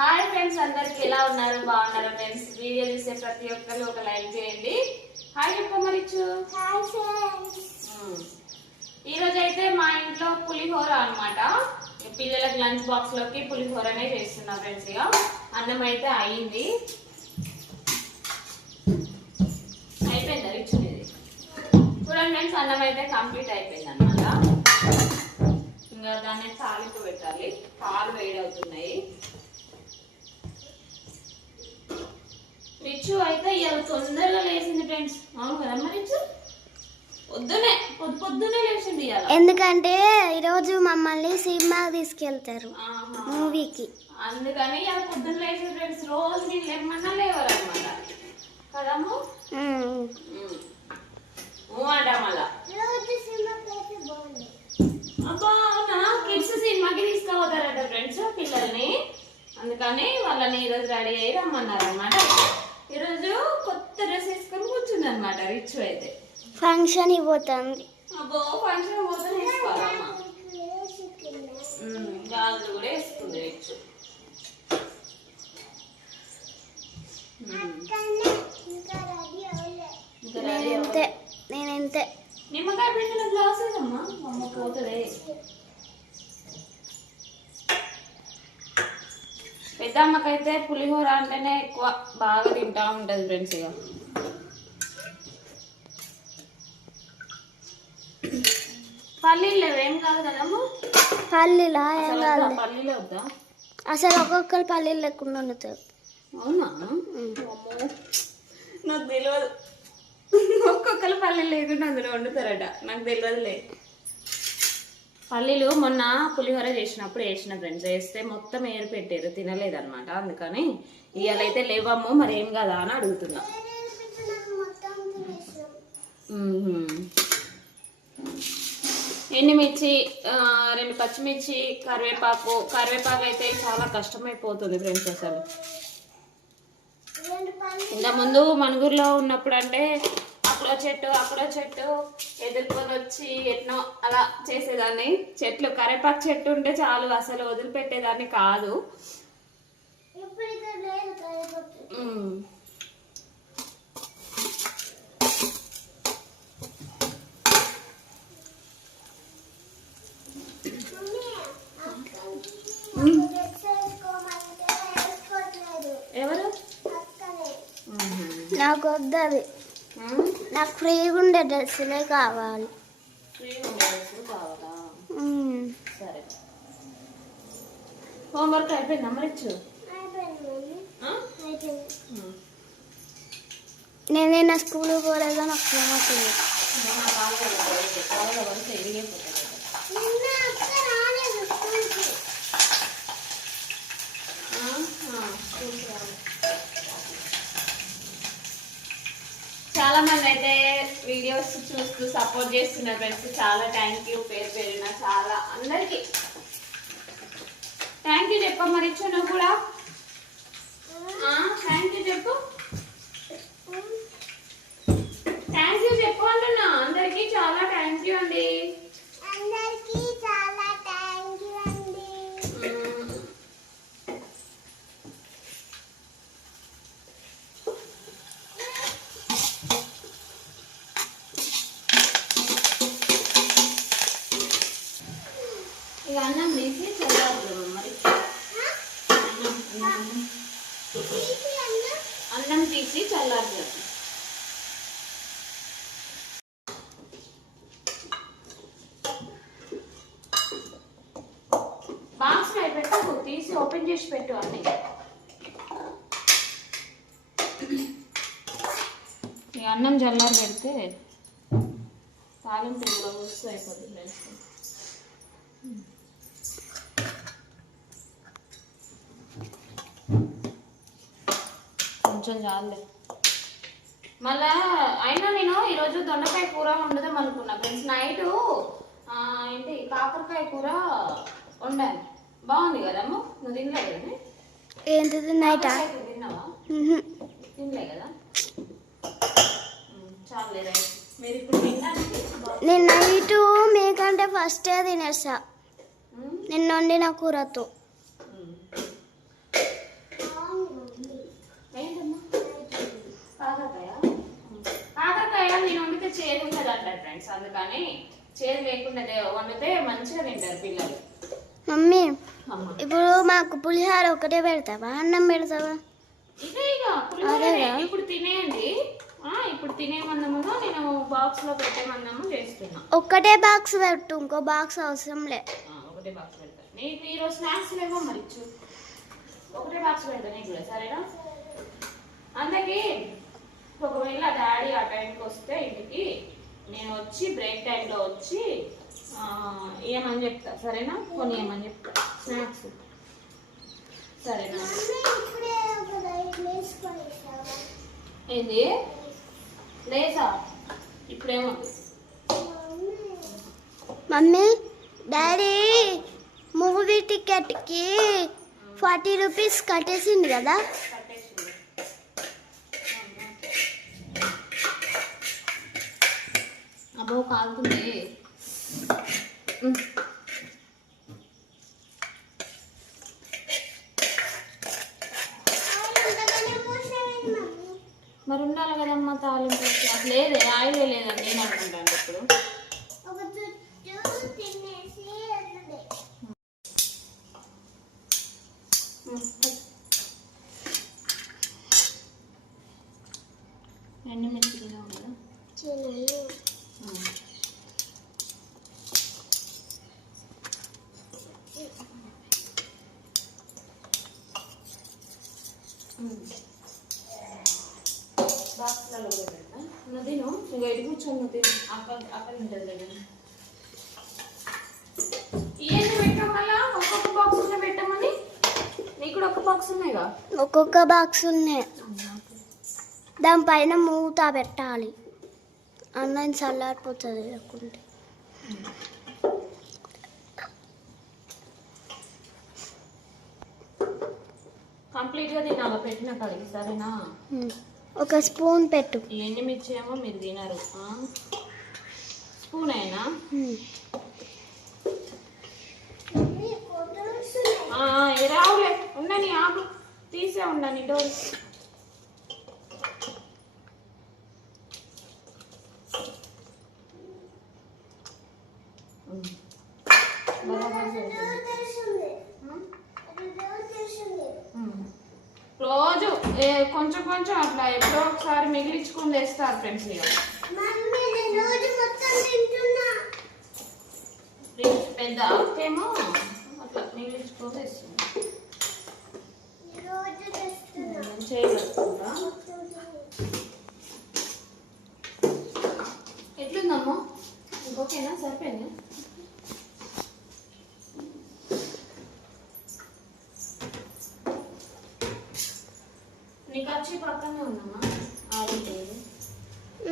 Hi friends, అందరికి ఎలా ఉన్నారు? బాగున్నారా ఫ్రెండ్స్? వీడియో చూసే ప్రతి ఒక్కరు ఒక లైక్ చేయండి. హాయ్ చెప్పమరిచ్చు. Hi friends. ఈ రోజు అయితే మా ఇంట్లో పులిహోర అన్నమాట. పిల్లలకి లంచ్ బాక్స్ లోకి పులిహోరనే చేస్తున్నా ఫ్రెండ్స్. ఇక అన్నం అయితే అయింది, అయిపోయింది రిచ్ ఇది. చూడండి ఫ్రెండ్స్, అన్నం అయితే కంప్లీట్ అయిపోయింది అన్నమాట. ఇంకా దాన్ని తాలింపు పెట్టాలి. పాలు వేడవుతున్నాయి. రిచు అయితే ఇలా తొందరగా లేచింది ఫ్రెండ్స్. అవును కదమ్మా రిచు? పొద్దున్నే లేచింది ఇవాళ. ఎందుకంటే ఈరోజు మమ్మల్ని సినిమా తీసుకెళ్తారు, మూవీకి. అందుకని ఇలా పొద్దున్న లేచింది ఫ్రెండ్స్. రోజు నేను లేమన్నా లేవరు అనమాట కదమ్ము. అంట మళ్ళా అబ్బా అవునా, కిడ్స్ సినిమాకి తీసుకుపోతారట ఫ్రెండ్స్ పిల్లల్ని. అందుకని వాళ్ళని ఈరోజు రెడీ అయ్యి రమ్మన్నారు అనమాట. ఈరోజు కొత్త డ్రెస్ వేసుకొని కూర్చుంది అనమాట రిచ్ అయితే. ఫంక్షన్ ఇవ్వతుంది. అబ్బో ఫంక్షన్ పోతే వేసుకోవాలమ్మా. గాజులు కూడా వేసుకుంది రిచ్. నేనంతే నిమ్మకాయ పెట్టిన గ్లాస్ ఏదమ్మా అమ్మ పోతుంది. పెద్ద అమ్మకైతే పులిహోర అంటేనే ఎక్కువ బాగా తింటా ఉంటది ఫ్రెండ్స్. ఇక పల్లీలు ఏం కాదు కదమ్మా. పల్లీలా పల్లీలే వద్దా అసలు? ఒక్కొక్కరు పల్లీలు లేకుండా వండుతారు. అవునా? నాకు తెలియదు. ఒక్కొక్కరు పల్లీలు లేకుండా అందులో వండుతారట, నాకు తెలియదులే. పల్లీలు మొన్న పులిహోర చేసినప్పుడు వేసిన ఫ్రెండ్స్, వేస్తే మొత్తం ఏరు పెట్టారు, తినలేదన్నమాట. అందుకని ఇవాళైతే లేవమ్మో మరి ఏం కదా అని అడుగుతున్నా. ఎండుమిర్చి, 2 పచ్చిమిర్చి, కరివేపాకు అయితే చాలా కష్టమైపోతుంది ఫ్రెండ్స్. అసలు ఇంతకుముందు మనుగురులో ఉన్నప్పుడు అంటే అక్కడో చెట్టు ఎదుర్కొని వచ్చి ఎట్నో అలా చేసేదాన్ని. చెట్లు కరివేపాకు చెట్టు ఉంటే చాలు, అసలు వదిలిపెట్టేదాన్ని కాదు. ఎవరు? నాకు వద్దు అది. నాకు ఫ్రీగా ఉండే డ్రెస్సులే కావాలి. సరే, హోంవర్క్ అయిపోయిందా మరి? నేనైనా స్కూల్ పోలేదా? నాకు హోంవర్క్ చాలా మంది అయితే వీడియోస్ చూస్తూ సపోర్ట్ చేస్తున్నారు ఫ్రెండ్స్. చాలా థ్యాంక్ యూ. పేరు పేరున చాలా అందరికి థ్యాంక్ యూ చెప్పమ్మా. రిచు నువ్వు కూడా థ్యాంక్ యూ చెప్పు. థ్యాంక్ యూ చెప్పు అంటున్నా. అందరికి చాలా థ్యాంక్ యూ అండి. ఇక అన్నం తీసి చల్లారుతాం మరి. అన్నం తీసి చల్లారుతాం. బాక్స్ పెట్టు, తీసి ఓపెన్ చేసి పెట్టు అన్నీ. ఇక అన్నం చల్లారి పెడితే తాలింపు కూడా వస్తూ అయిపోతుంది. కొంచెం చాలే. మళ్ళా అయినా నేను ఈరోజు దొండకాయ కూర వండుదాం అనుకున్నా ఫ్రెండ్స్. నైట్ ఏంటి కాకరకాయ కూర వండాను, బాగుంది కదమ్మ. నువ్వు తినలే కదా? ఏంటిది? నైట్ తిన్నావా? తినలే కదా? చాలే రైట్. మీరు ఇప్పుడు తినడానికి నేను నైట్ మీకంటే ఫస్టే తినేస్తా నిన్న వండిన కూరతో. చేదు ఉండదు అంటారు ఫ్రెండ్స్, అందుకని చేదు లేకుండా వండితే మంచిగా తింటారు పిల్లలు. మమ్మీ అమ్మ ఇప్పుడు మాకు పులిహార ఒకటే పెడతావా, అన్నం పెడతావా? ఇదే ఇక పులిహోరనే. ఇప్పుడు తినేయండి. ఇప్పుడు తినేమన్నాము, నేను బాక్స్ లో పెట్టేమన్నాము చేస్తున్నా. ఒక్కటే బాక్స్ పెట్టు, ఇంకో బాక్స్ అవసరం లే. ఒకటే బాక్స్ పెడతా నీకు. ఈరోజు స్నాక్స్ లేవో మరి ఇచ్చు, ఒకటే బాక్స్ పెడతా నీకు కూడా, సరేనా? అందుకే ఒకవేళ డాడీ ఆ టైంకి వస్తే ఇంటికి, నేను వచ్చి బ్రేక్ టైంలో వచ్చి ఏమని చెప్తా, సరేనా? కొని ఏమని చెప్తా స్నాక్స్, సరేనా? ఏంది లేసా? ఇప్పుడేమో మమ్మీ డాడీ మూవీ టికెట్కి 40 రూపీస్ కట్టేసింది కదా. కట్టేసింది. అబ్బో కాలుతుంది. మరి ఉండాలి కదమ్మా తాలింపు. లేదే ఆయిలే లేదండి, నేను అనుకుంటాను ఇప్పుడు. ఎండుమిర్చి తిన్నావు కదా. బాక్స్లలో కూడా పెడతా. నువ్వు తిను, నువ్వు ఎటు కూర్చొని నువ్వు తిను. అక్కడ ఉంటుంది కదా. ఏంటి పెట్టాం మళ్ళా ఒక్కొక్క బాక్స్లో పెట్టామని? నీకు కూడా ఒక బాక్స్ ఉన్నాయిగా. ఒక్కొక్క బాక్స్ ఉన్నాయి, దానిపైన మూత పెట్టాలి, అన్నం చల్లారిపోతుంది లేకుంటే. కంప్లీట్గా తినాలి పెట్టిన కడిగి, సరేనా? ఒక స్పూన్ పెట్టు. ఎండుమిర్చి ఏమో మీరు తినరు. స్పూన్ అయినా రావులే, ఉండని ఆగు, తీసే ఉండని డోర్. రోజు కొంచెం కొంచెం అట్లా ఎప్పుడో ఒకసారి మిగిలించుకుని తెస్తారు ఫ్రెండ్స్. పెద్ద అక్కేమో అట్లా మిగిలించుకొని తెస్తుంది. చేయగలుగుతుందా? ఎట్లుందమ్మా? ఇంకొకేనా? సరిపోయింది. నీకు వచ్చి పక్కనే ఉందమ్మా.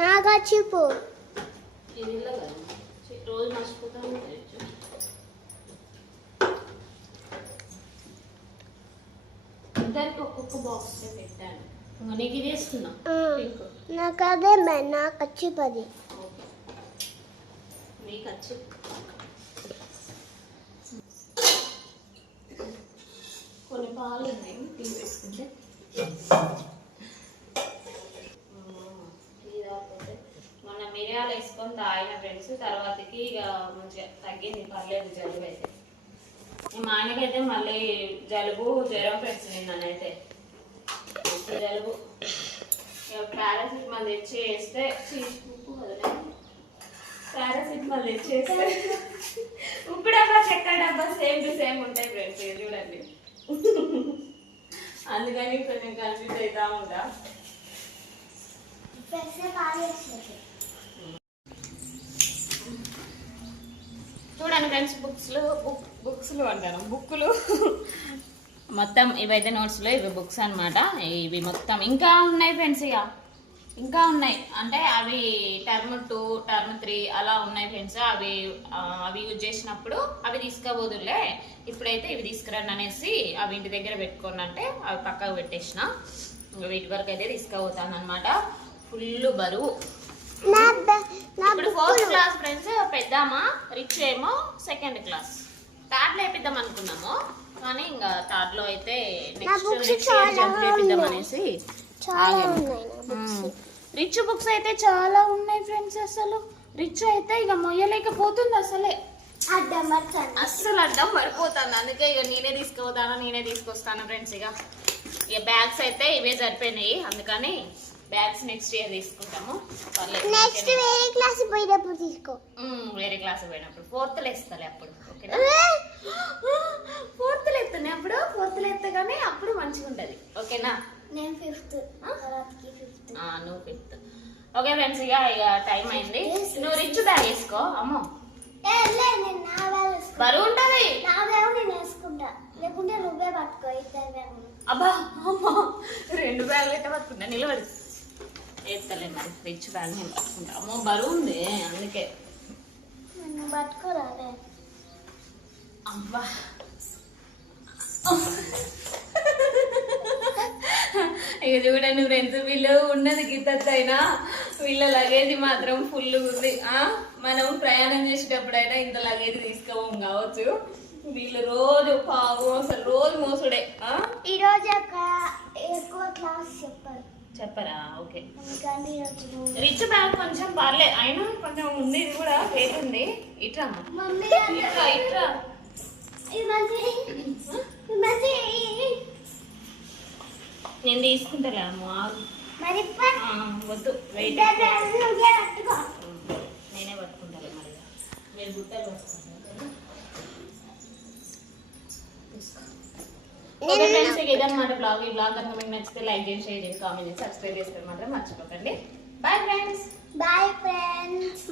నాకు వచ్చిపో. ఇది ఇల్లు కదా, రోజు మర్చిపోతాను. ఇద్దరికి ఒక్కొక్క బాక్స్ పెట్టాను. నీకు ఇది వేస్తున్నా. నాకు అదే నాకు వచ్చిపోది. మీకు వచ్చి కొన్ని పాలు ఉన్నాయి, టీ పెట్టుకుంటే. టీ తాగిపోతే మొన్న మిరియాలు వేసుకొని తాగిన ఫ్రెండ్స్, తర్వాతకి ఇక మంచిగా తగ్గింది, పర్లేదు జలుబు అయితే. మా ఆయనకైతే మళ్ళీ జలుబు జ్వరం ఫ్రెండ్స్. నిన్ననైతే జలుబు పారాసిటమాల్ తెచ్చి వేస్తే ఉప్పు కదా, పారాసిటమాల్ తెచ్చి వేస్తే ఉప్పు డబ్బా చక్కెర డబ్బా సేమ్ టు సేమ్ ఉంటాయి ఫ్రెండ్స్. చూడండి, అందుకని కొంచెం కన్ఫ్యూజ్ అవుతా ఉంటా. చూడండి ఫ్రెండ్స్, బుక్స్లు అంటాను, బుక్కులు మొత్తం ఇవైతే నోట్స్లో, ఇవి బుక్స్ అనమాట. ఇవి మొత్తం ఇంకా ఉన్నాయి ఫ్రెండ్స్, ఇక ఇంకా ఉన్నాయి. అంటే అవి టర్మ్ 2 టర్మ్ 3 అలా ఉన్నాయి ఫ్రెండ్స్. అవి యూజ్ చేసినప్పుడు అవి తీసుకోబోదులే, ఇప్పుడైతే ఇవి తీసుకురండి అనేసి అవి ఇంటి దగ్గర పెట్టుకోండి అంటే అవి పక్కకు పెట్టేసిన. వీటి వరకు అయితే తీసుకుపోతాను అనమాట. ఫుల్ బరువు. ఇప్పుడు 4th క్లాస్ ఫ్రెండ్స్, పెద్దామా రిచ్ ఏమో 2nd క్లాస్. థర్డ్లో వేపిద్దాం అనుకున్నాము, కానీ ఇంకా థర్డ్లో అయితే నెక్స్ట్ ఇయర్ జంప్ వేపిద్దాం అనేసి రిచ్ బుక్స్ అయితే చాలా ఉన్నాయి ఫ్రెండ్స్. అసలు రిచ్ అయితే ఇక మొయ్యలేకపోతుంది అసలే, అస్సలు అడ్డం పడిపోతుంది. అందుకే ఇక నేనే తీసుకొస్తాను ఫ్రెండ్స్. ఇక బ్యాగ్స్ అయితే ఇవే సరిపోయినాయి, అందుకని బ్యాగ్స్ నెక్స్ట్ ఇయర్ తీసుకుంటాము. నెక్స్ట్ వేరే క్లాస్ పోయినప్పుడు తీసుకో. వేరే క్లాస్ పోయినప్పుడు 4th వేస్తాలే అప్పుడు. ఓకేనా? 4th ఎత్తానే అప్పుడు, 4th ఎత్తే కానీ అప్పుడు మంచిగా ఉంటది. ఓకేనా? నేను 5th. నువ్వు 5th. ఓకే ఫ్రెండ్స్, ఇక టైం అయింది. నువ్వు రిచ్ బ్యాగ్ వేసుకో. అమ్మో బరువు ఉంటది. నా బ్యాగ్ నేను వేసుకుంటా, లేకుంటే నువ్వే పట్టుకో. ఇద్దరు బ్యాగ్. అబ్బా అమ్మా, 2 బ్యాగులు అయితే పట్టుకుంటా. నిలబడి వేస్తలే మరి. రిచ్ బ్యాగ్ నేను పట్టుకుంటా. అమ్మో బరువు ఉంది, అందుకే. నువ్వు పట్టుకోరాలే. అబ్బా ఇక చూడండి ఫ్రెండ్స్, వీళ్ళు ఉన్నది గిత్తైనా వీళ్ళ లగేజ్ మాత్రం ఫుల్ ఉంది. మనం ప్రయాణం చేసేటప్పుడైనా ఇంత లగేజ్ తీసుకోవం కావచ్చు. వీళ్ళు రోజు పావు అసలు రోజు మోసుడే. ఈ రోజు ఎక్కువ క్లాస్ చెప్పరా? ఓకే. ఎందుకంటే రిచ్ బ్యాగ్ కొంచెం పర్లే, అయినా కొంచెం ఉంది. ఇది కూడా వెయిట్ ఉంది. ఇట్రా మమ్మీ ఇట్రా ఇట్రా. నేను తీసుకుంటాలే అమ్మ. మరి వద్దు, వెయిట్ నేనే పట్టుకుంటాలే. మరి మీరు గుట్టలు పట్టుకుంటారు. ఓకే ఫ్రెండ్స్, ఇదన్నమాట బ్లాగ్. ఈ బ్లాగ్ కనుక మీకు నచ్చితే లైక్ చేయండి, షేర్ చేయండి, కామెంట్ చేసి సబ్స్క్రైబ్ చేసుకోవడం మాత్రం మర్చిపోకండి. Bye friends. Bye friends.